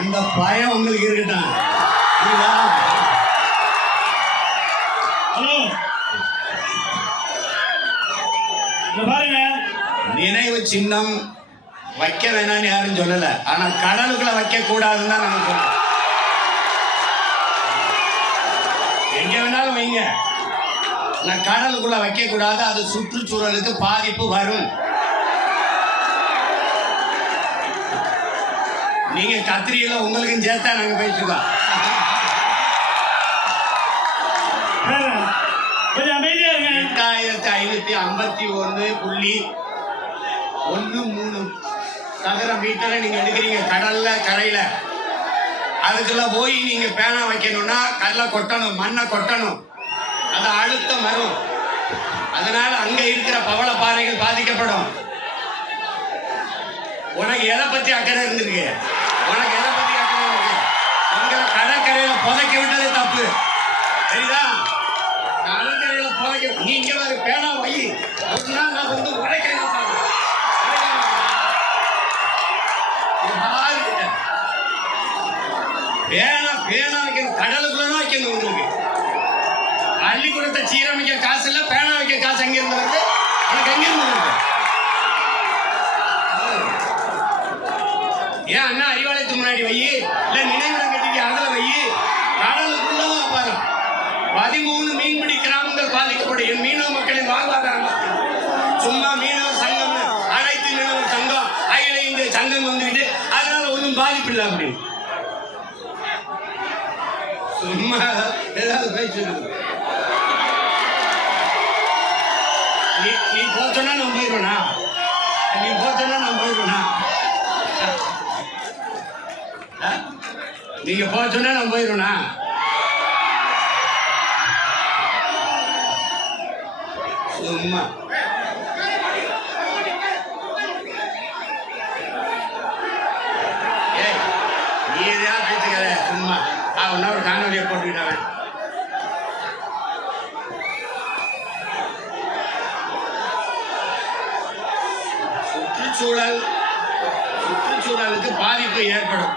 அந்த பயம் உங்களுக்கு இருக்கட்டும். ஹலோ, பாருங்க, நினைவு சின்னம் வைக்க வேணாம்னு யாரும் சொல்லல. ஆனா கடலுக்குள்ள வைக்க கூடாதுன்னு தான் நம்ம சொல்றோம். எங்க வேணாலும் வைங்க, நான் கடலுக்குள்ள வைக்க கூடாது. அது சுற்றுச்சூழலுக்கு பாதிப்பு வரும். நீங்க கத்திரியில உங்களுக்கும் சேர்த்தா நாங்க பேசிக்கோம். கொஞ்சம் அமைதியா இருங்க. 8551.13 சதுர மீட்டரை நீங்க எடுக்கிறீங்க கடல்ல கரையில. அதுக்குள்ள போய் நீங்க பேனா வைக்கணும்னா கடலை கொட்டணும், மண்ணை கொட்டணும், அது அழுத்தம் வரும். அதனால அங்க இருக்கிற பவளப்பாறைகள் பாதிக்கப்படும். உனக்கு எதை பத்தி அக்கறை இருந்திருக்கு? உனக்கு எதை பத்தி அக்கறை இருக்கு? உங்களை கடற்கரையில புதைக்க விட்டது தப்பு, சரிதா? கடற்கரையில புதைக்க நீங்க ஒரு பேனா வை, நான் வந்து உடைக்கிறேன். பேனா பேனா வைக்கணும், கடலுக்குள்ள வைக்கணும். உங்களுக்கு பள்ளிக்கூடத்தை சீரமைக்க காசு இல்ல, பேனா வைக்க காசு எங்க இருந்து வருது? உனக்கு எங்க இருந்து வருது? ஏன் அண்ணா அறிவாலயத்துக்கு முன்னாடி வை, இல்ல நினைவிடம் கட்டிக்கு அதுல வை. கடலுக்குள்ள பாரு, 13 மீன்பிடி கிராமங்கள் பாதிக்கப்படும். மீனவ மக்களின் வாழ்வாதாரம் சும்மா மீனவ சங்கம், அனைத்து மீனவ சங்கம், அகில இந்திய சங்கம் வந்துட்டு அதனால ஒன்றும் பாதிப்பு இல்லை அப்படின்னு சும்மா ஏதாவது பேசிருக்கு. நீ போச்சோன்னா நான் போயிடுவேனா? நீ போச்சோன்னா நான் போயிடுவேனா? நீங்க போச்சோன்னா நான் போயிடுவேனா? சும்மா நீ எதையா பேசுகிற சும்மா அவனா ஒரு காணொலியை போட்டுக்கிட்டவன். சுற்றுச்சூழலுக்கு பாதிப்பு ஏற்படும்.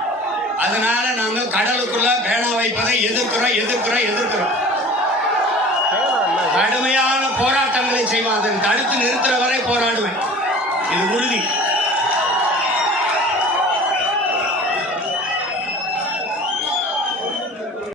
அதனால நாங்கள் கடலுக்குள்ள பேனா வைப்பதை எதிர்க்கிறோம். கடுமையான போராட்டங்களை செய்வோம். அதை தடுத்து நிறுத்துற வரை போராடுவேன். இது உறுதி.